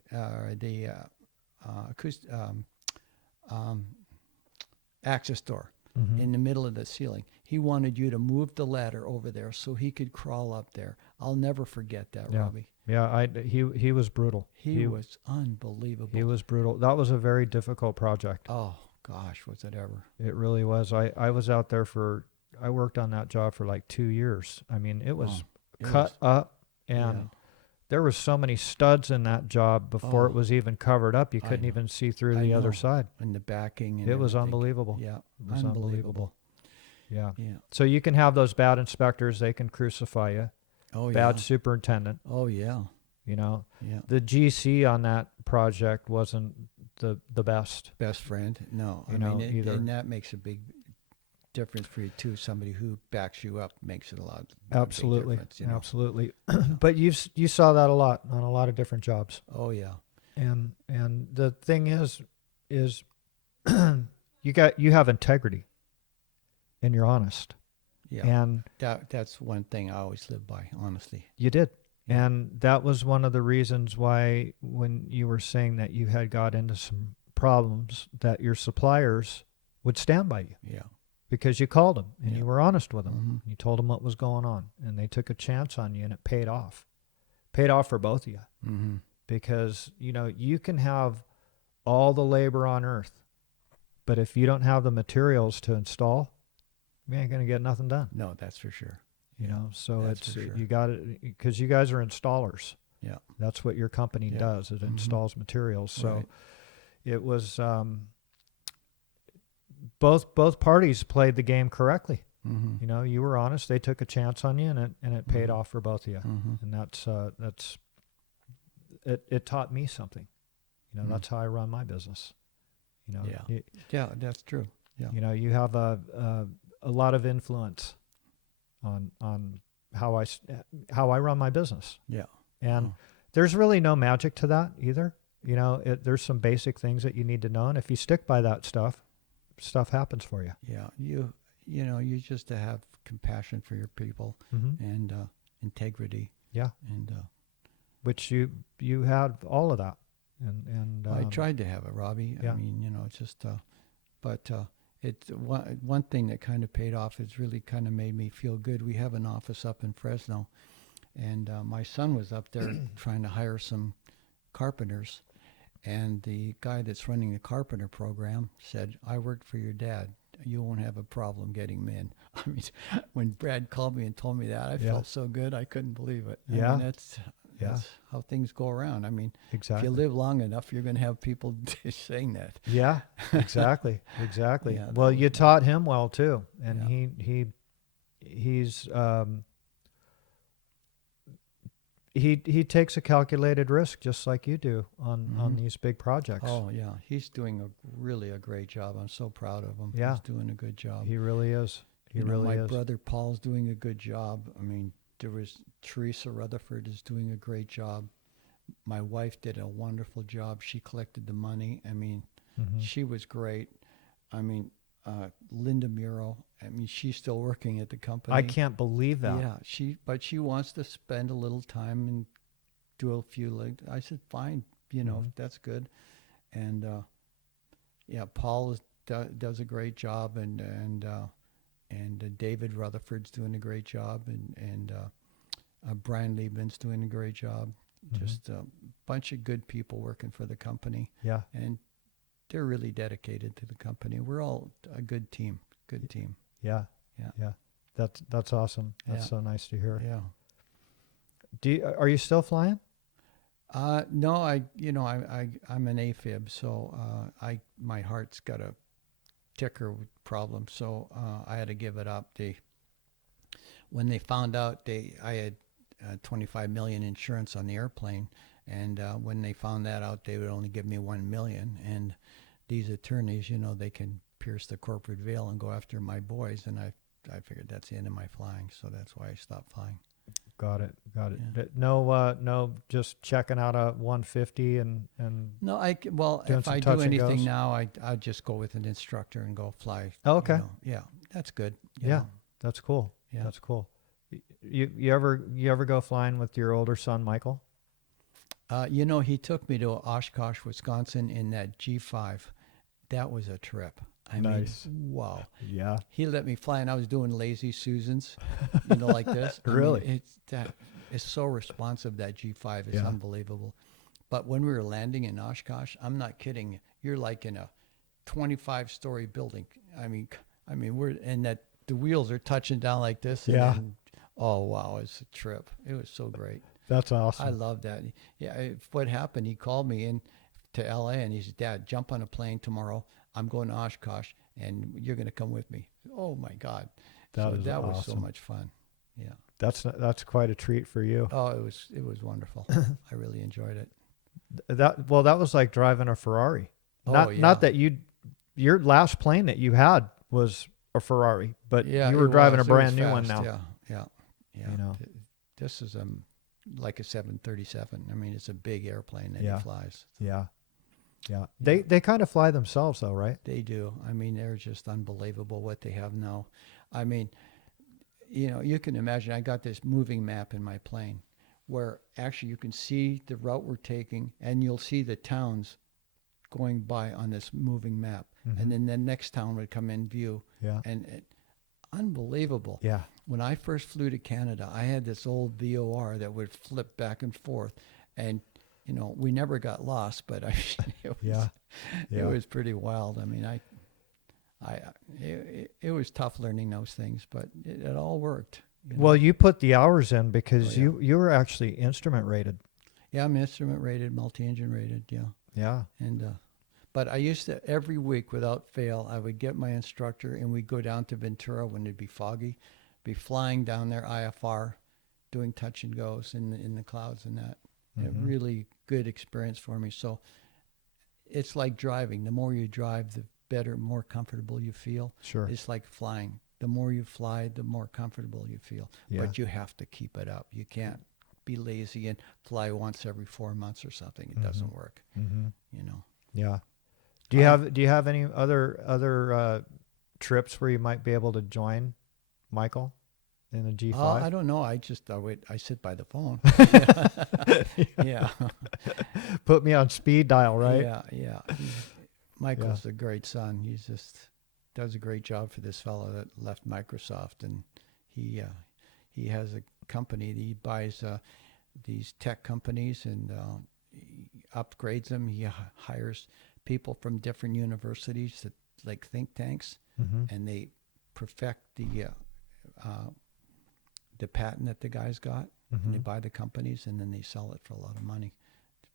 access door in the middle of the ceiling. He wanted you to move the ladder over there so he could crawl up there. I'll never forget that, Yeah. Robbie. Yeah, he was brutal. He was unbelievable. He was brutal. That was a very difficult project. Oh, gosh, was it ever. It really was. I was out there I worked on that job for like 2 years. I mean, it was cut up, and there were so many studs in that job before it was even covered up. You couldn't even see through the other side. And the backing. And It was everything. unbelievable. Yeah, It was unbelievable. Yeah. Yeah. So you can have those bad inspectors. They can crucify you. Oh, yeah. Bad superintendent. Oh, yeah. You know, Yeah. the GC on that project wasn't the best. Best friend. No. You know, either. And that makes a big difference for you, too. Somebody who backs you up makes it a lot. Absolutely. Big difference, you know? Absolutely. But you saw that a lot on a lot of different jobs. Oh, yeah. And the thing is you have integrity and you're honest. Yeah. And that's one thing I always live by, honestly. you did. And that was one of the reasons why when you were saying that you had got into some problems, that your suppliers would stand by you. Yeah. Because you called them and Yeah. you were honest with them. You told them what was going on, and they took a chance on you, and it paid off. Paid off for both of you. Mm-hmm. Because, you know, you can have all the labor on earth, but if you don't have the materials to install, you ain't going to get nothing done. No, that's for sure. You know, so That's for sure. you got it, because you guys are installers. Yeah. That's what your company Yeah. does. It installs materials. So Right. it was both parties played the game correctly. Mm-hmm. You know, you were honest. They took a chance on you, and it paid Mhm. off for both of you. Mm-hmm. And that's it taught me something. You know, Mm. that's how I run my business. You know, Yeah. you, Yeah, that's true. Yeah. you know, you have a lot of influence on how I run my business. Yeah. And Oh. there's really no magic to that either. You know, there's some basic things that you need to know, and if you stick by that stuff happens for you. Yeah. You know, you just to have compassion for your people Mm-hmm. and integrity Yeah, and which you had all of that, and I tried to have it, Robbie. I yeah. mean, you know, it's just but it's one thing that kind of paid off is really kind of made me feel good. We have an office up in Fresno, and my son was up there trying to hire some carpenters, and the guy that's running the carpenter program said, "I worked for your dad. You won't have a problem getting them in." I mean, when Brad called me and told me that, I Yeah. felt so good. I couldn't believe it. I Yeah. mean, Yeah. that's how things go around. I mean, Exactly. if you live long enough, you're going to have people saying that. Yeah, exactly, exactly. Yeah, that Well, was you nice. taught him well too, and Yeah. he's he takes a calculated risk just like you do on Mhm. these big projects. Oh yeah, he's doing really a great job. I'm so proud of him. Yeah. He's doing a good job. He really is. He You know, really my is. brother Paul's doing a good job. I mean, there was Teresa Rutherford is doing a great job. My wife did a wonderful job. She collected the money. I mean, Hmm. she was great. I mean, Linda Muro. I mean, she's still working at the company. I can't believe that. Yeah, but she wants to spend a little time and do a few like I said, fine, you know, Mhm. that's good. And yeah, Paul does a great job, and David Rutherford's doing a great job, and Brian Liebman's doing a great job. Mhm. Just a bunch of good people working for the company, Yeah, and they're really dedicated to the company. We're all a good team. Good team. yeah, Yeah. yeah. That's awesome. That's Yeah. so nice to hear. Yeah. Are you still flying? No, I'm an AFib, so my heart's got a ticker problem, so I had to give it up. When they found out I had 25 million insurance on the airplane, and when they found that out, they would only give me 1 million. And these attorneys, you know, they can pierce the corporate veil and go after my boys, and I figured that's the end of my flying, so that's why I stopped flying. Got it. Yeah. No, just checking out a 150 and No, doing if some I touch do and anything goes? now, I'd just go with an instructor and go fly. Oh, okay. You know. Yeah, that's good. you Yeah, know. that's cool. Yeah. That's cool. You ever go flying with your older son Michael? You know, he took me to Oshkosh, Wisconsin in that G5. That was a trip. I Nice. mean, wow. Yeah. He let me fly, and I was doing lazy Susans, you know, like this. Really? It's so responsive, that G5. It's Yeah. unbelievable. But when we were landing in Oshkosh, I'm not kidding you. You're like in a 25-story building. I mean, that the wheels are touching down like this. And Yeah. then, oh, wow. It's a trip. It was so great. That's I awesome. love that. Yeah, what happened, he called me in to LA, and he said, "Dad, jump on a plane tomorrow. I'm going to Oshkosh, and you're going to come with me." Oh my God. That So is that was so awesome. much fun. Yeah. That's quite a treat for you. Oh, it was wonderful. I really enjoyed it. That was like driving a Ferrari. Oh, Not yeah. not that your last plane that you had was a Ferrari, but Yeah, you were it driving was. a It was brand new one fast. now. Yeah. You know. This is like a 737. I mean, it's a big airplane that Yeah. he flies. Yeah. Yeah. They kind of fly themselves though, right? They do. I mean, they're just unbelievable what they have now. I mean, you know, you can imagine I got this moving map in my plane where actually you can see the route we're taking, and you'll see the towns going by on this moving map. Mhm. And then the next town would come in view. Yeah. And unbelievable. Yeah. When I first flew to Canada, I had this old VOR that would flip back and forth. And, you know, we never got lost, but Yeah. it was pretty wild. I mean, it was tough learning those things, but it all worked. You know? Well, you put the hours in because Oh, yeah. you were actually instrument rated. Yeah, I'm instrument rated, multi-engine rated, yeah. Yeah. And But I used to, every week without fail, I would get my instructor and we'd go down to Ventura when it'd be foggy, be flying down there IFR, doing touch and goes in the clouds and that. A really good experience for me. So it's like driving. The more you drive, the better, more comfortable you feel. Sure. It's like flying. The more you fly, the more comfortable you feel. Yeah. But you have to keep it up. You can't be lazy and fly once every 4 months or something. It doesn't work. You know. Yeah. Do you have any other trips where you might be able to join Michael in a G5? I don't know. I sit by the phone. Yeah. Put me on speed dial, right? Yeah. Michael's a great son. He's just does a great job for this fellow that left Microsoft, and he has a company that he buys these tech companies and he upgrades them. He hires people from different universities that like think tanks, and they perfect the patent that the guy's got. And they buy the companies and then they sell it for a lot of money.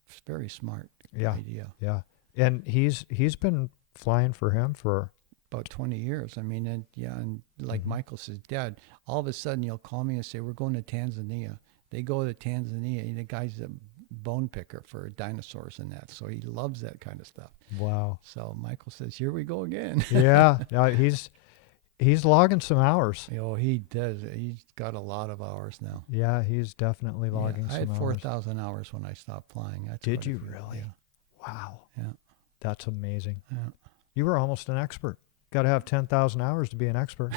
It's very smart idea. Yeah. And he's been flying for him for About 20 years. I mean, and like Michael says, Dad, all of a sudden you'll call me and say, we're going to Tanzania. They go to Tanzania, and the guy's a bone picker for dinosaurs and that. So he loves that kind of stuff. Wow. So Michael says, here we go again. Yeah. He's logging some hours. He does. He's got a lot of hours now. Yeah, he's definitely logging I some had hours. 4,000 hours when I stopped flying. That's Did quite a you few. really? Yeah. Wow. Yeah. That's amazing. Yeah. You were almost an expert. Got to have 10,000 hours to be an expert.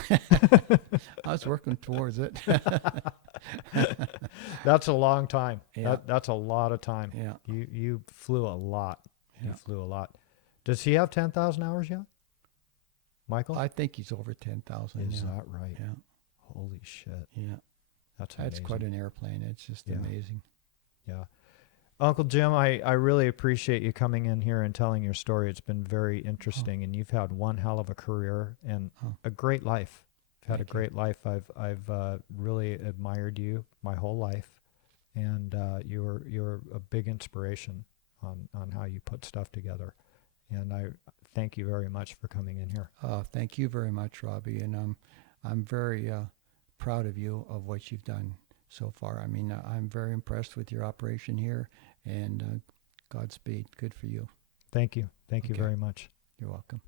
I was working towards it. That's a long time. Yeah. That's a lot of time. Yeah. You flew a lot. You Yeah. flew a lot. Does he have 10,000 hours yet? Michael? I think he's over 10,000. Is yeah. that right? Yeah. Holy shit. Yeah. That's That's amazing. quite an airplane. It's just Yeah. amazing. Yeah. Uncle Jim, I really appreciate you coming in here and telling your story. It's been very interesting, and you've had one hell of a career and a great life. You've had a great life. I've really admired you my whole life, and you're a big inspiration on how you put stuff together. And I thank you very much for coming in here. Thank you very much, Robbie. And I'm very proud of you of what you've done so far. I mean, I'm very impressed with your operation here, and Godspeed. Good for you. Thank you. Thank you Okay. very much. You're welcome.